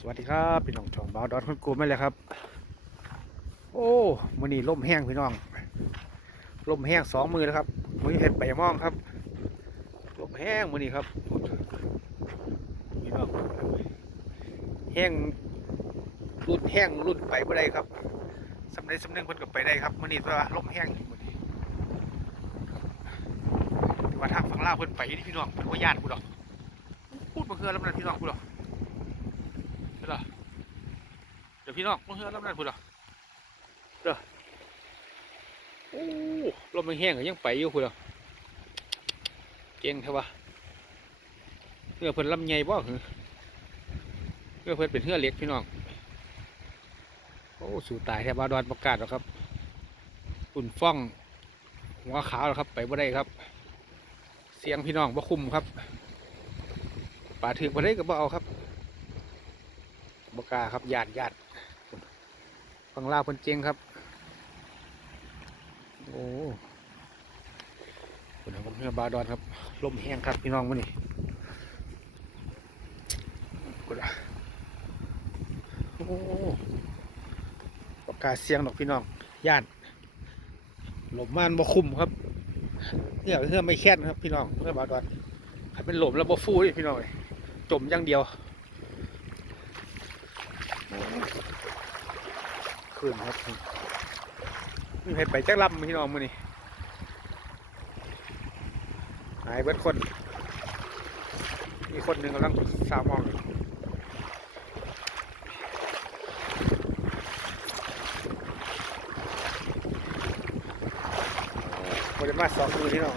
สวัสดีครับพี่น้องช่องบาวดอนคนกูไม่เลยครับ โอ้มือนี้ล่มแห้งพี่น้องล่มแห้งสองมือนะครับมือเห็ดไปมองครับล่มแห้งมือนี้ครับพี่น้องแห้งรุ่นแห้งรุ่นไปบ่ได้ครับสำเร็จสำเนึงเพิ่นก็ไปได้ครับมือนี้ว่าล่มแห้งมือนี้แต่ว่าทางฝั่งล่าเพิ่นไปนี่พี่น้องเพิ่นว่าญาติกูดอกพูดมาเฮือแล้วมันพี่น้องกูดอก เด้อเดี๋ยวพี่น้องมาเฮือลำนั้นพุ่นเหรอเด้อโอ้ลมมันแห้งก็ยังไปอยู่พุ่นเหรอเก่งเท่าวะเฮือเพิ่นลำใหญ่บ่หือเฮือเพิ่นเป็นเฮือเล็กพี่น้องโอ้สู่ตายแทบาดอนประกาศแล้วครับปุ่นฟ้องหัวขาวแล้วครับ ไปบ่ได้ครับ เสียงพี่น้องบ่คุ้มครับป่าถึงบ่ได้ก็บ่เอาครับ บกาครับญาติญาติฟังลาวพนเจงครับ โอ้คุณผมเรือบาดอนครับลมแห้งครับพี่น้องมื้อนี้กดโอ้บกล้าเสียงดอกพี่น้องญาติลมมันบ่คุ้มครับเพื่อเพื่อไม่แค้นครับพี่น้องเพื่อบาดอนขันเป็นลมแล้วบ่ฟูนี่พี่น้องเอ้ยจมอย่างเดียว ขึ้นครับมีใครไปจักลำพี่น้องมือนี่หายเบิดคน มีคนหนึ่งกำลังสาวมองอยู่บริมาสองมือพี่น้อง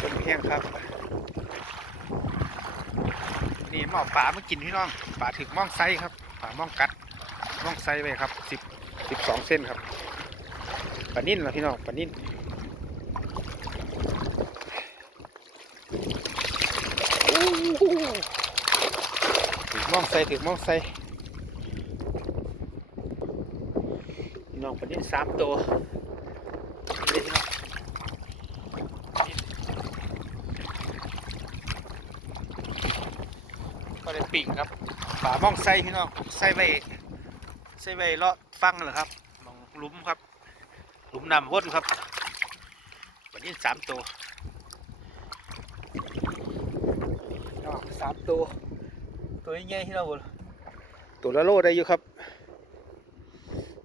ต้นแห้งครับ นี่ หมอป่ามากินพี่น้องป่าถึกม่องไซครับป่าม่องกัดม่องไซไปครับสิบสิบสองเส้นครับปลานิ่นเหรอพี่น้องปลานิ่นถึกม่องไซถึกม่องไซพี่น้องปลานิ่นสามตัวนี่พี่น้อง ก็เลย ปิ่งครับป่าม่องไส้พี่น้องไส้ไว้ไส้ไว้เลาะฟังเหรอครับมองหลุมครับหลุมนำวนครับวันนี้สามตัวพี่น้องสามตัว ตัวใหญ่ๆที่เราตัวละโลได้อยู่ครับ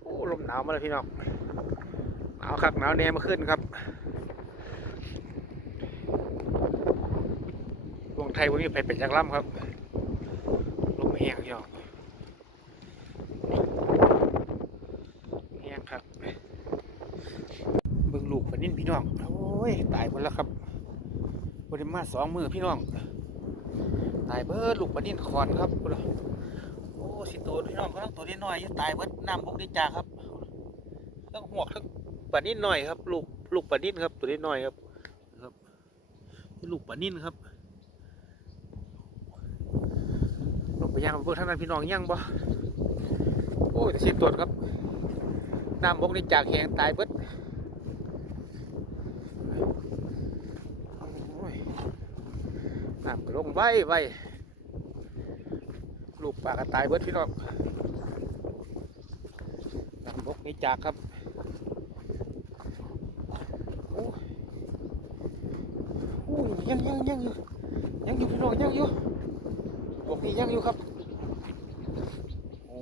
โอ้ลมหนาวมาเลยพี่น้องหนาวครับหนาวแน่มาขึ้นครับดวงไทยวันนี้ไปเป็นจักรล่ำครับลม แห้งพี่น้องแห้งครับเบิ่งลูกปลานิ่นพี่น้องโอ้ยตายหมดแล้วครับบริมาสองมือพี่น้อง ตายเบิดลูกปลานิ่นคอนครับพุ่นละโอ้สิตัวพี่น้องเขาต้องตัวนี้น้อยตายเบิดน้ำบกได้จาครับทั้งหวกทั้งปลานิ่นหน่อยครับ ลูกลูกปลานิ่นครับ ตัวนี้น้อยครับครับลูกปานิ่นครับ ลง ไปย่างเพื่อท่านนั้นพี่น้องย่างบ่โอ้ยสิตรวจครับน้ำบกนี่จากแหงตายเบิดโอ้ยน้ำก็ลงไว้ไว้ลูกปลากระตายเบิดพี่น้องน้ำบกนี่จากครับโอ้ยโอ้ยยังยังยังอยู่ยังอยู่พี่น้องยังอยู่ บวกนี้ยังอยู่ครับโอ้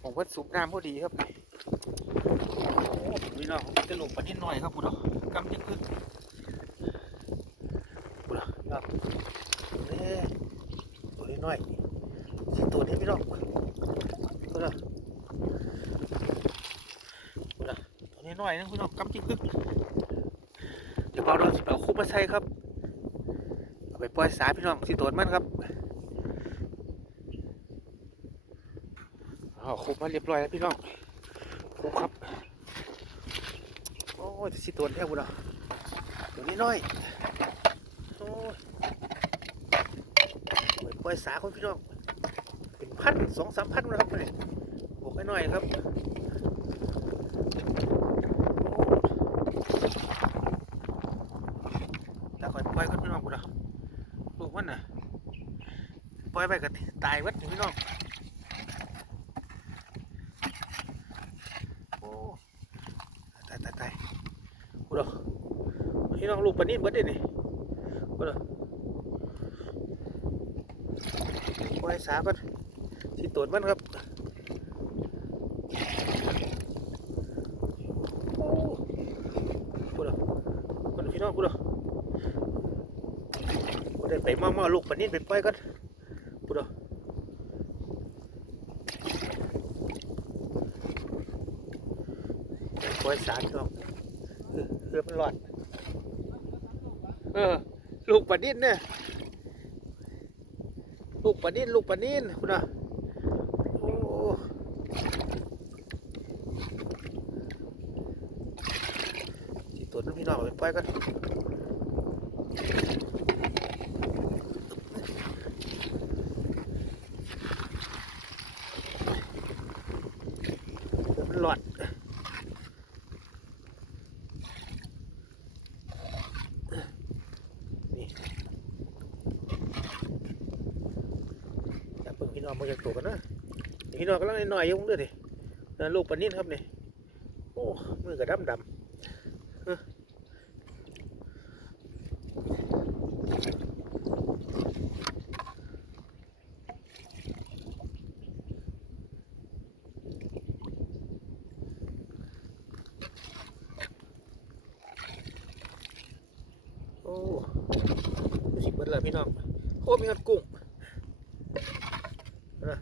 ผมเพิ่นสูบน้ำพอดีครับโอ้พี่น้องจะลงไปนิดหน่อยครับพุทธกำยังขึ้นพุทธครับเอ้ตัวนี้น้อยสิตัวนี้พี่น้องพุทธพุทธตัวนี้น้อยนะพี่น้องกำจิ้งคึกเดี๋ยวเราเราสิเอาคุบมาใส่ครับเอาไปปล่อยสายพี่น้องสิตัวมันครับ อ๋อคุบมาเรียบร้อยแล้วพี่น้องคุบครับ โอ้ยจะสิตัวแท้บุญอะตัวนี้น้อยโอ้ยปล่อยสาคนพี่น้องเป็นพันสองสามพันนะครับเนี่ยบวกให้หน่อยครับแล้วค่อยปล่อยคนพี่น้องบุญอะลูกมันน่ะปล่อยไปก็ตายวัดพี่น้องโอ้ ตายตายกูดอกพี่น้องลูกปนิ่มเบิดเด้นี่กูดอกปล่อยสาก่อนสิตรวจมันครับกูดอกกูดอกพี่น้องกูดอกกูได้ไปมามาลูกปนนี้ไปปล่อยกันปุดปล่ อยสารเนาะเออเออมันหลอด เออ ลูกปลาดิ้นเนี่ย ลูกปลาดิ้นลูกปลาดิ้นคุณอะโอ้ตัวนั้นพี่น้องไปปล่อยกัน เดี๋ยวมันหลอดนี่อย่า เพิ่งพี่น้องมาจากตัวกันนะพี่น้องกำลังน้อยอยุ่งด้วดิลูกปนิ่นครับนี่โอ้มือกระดำดำโอ้สิเบิดเลยพี่น้องโอ้มีหัดกุ้งนะ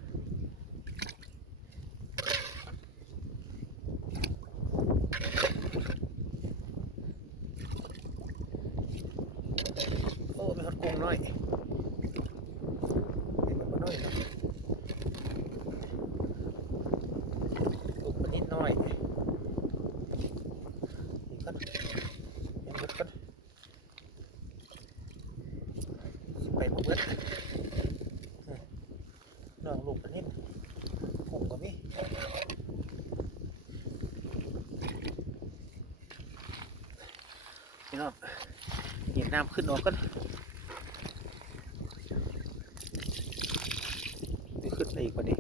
โอ้ มีหัด กุ้งน้อยมีมันน้อยนะลูกมันนิดน้อยนี่ก่อนยังเบิดก่อนไปเบิดน้องลูกอันนี้กุ้งก็มีพี่น้องเห็นน้ำขึ้นออกกันขึ้นไปอีกกว่านี้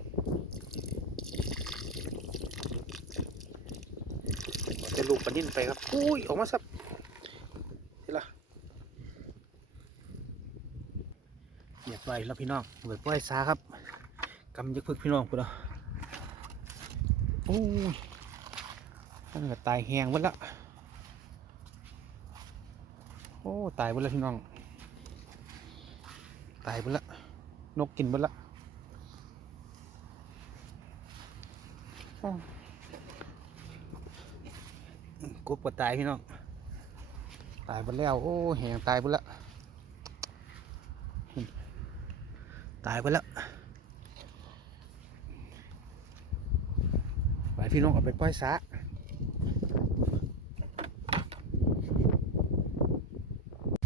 จะลูก ปลานิ่นไปครับอุ้ยออกมาสับนี่ล่ะเรียบร้อยแล้วพี่น้องเบิดปล่อยซาครับกำยึกพึกพี่น้องกูเนาะโอ้ยมันก็ตายแหงหมดละโอ้ตายหมดล้วพี่น้อง ตายหมดละนกกินหมดละอ้ก บก็ตายพี่น้อง ตายหมดแล้ว โอ้แหงตายหมดละตายไปแล้ว ไปพี่น้องเอาไปปล่อยสา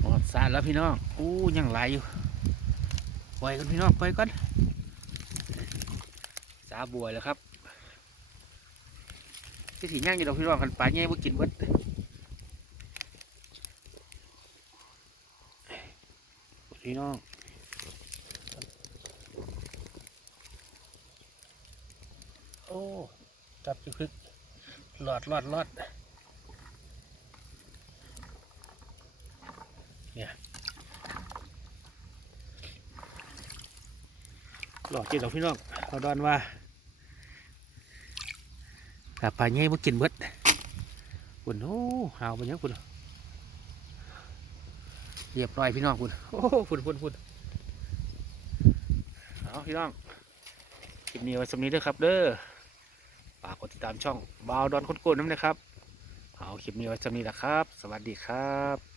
หมดสาแล้วพี่น้องอู้ยังไหลอยู่ ปล่อยกันพี่น้อง ปล่อยกันสาบัวแล้วครับ ที่สีย่างอยู่ดอกพี่น้องกันปลาแง่บ่กินเบิดพี่น้องโอ้จับจุคึกหลอดหลอดหลอดเนี่ยหลอดจิตของพี่น้องเราดอนว่า ถ้าปลาเงี้ยมากินเบิดคุณโอ้หาวไปเนี้ยคุณเรียบร้อยพี่น้องคุณโอ้คุณคุณคุณเอาพี่น้องคลิปนี้ไว้สำนี้เด้อครับเด้อฝากกดติดตามช่องบาวดอนคนโกนน้ำนะครับ เอาคลิปนี้ไว้สำนี้แหละครับ สวัสดีครับ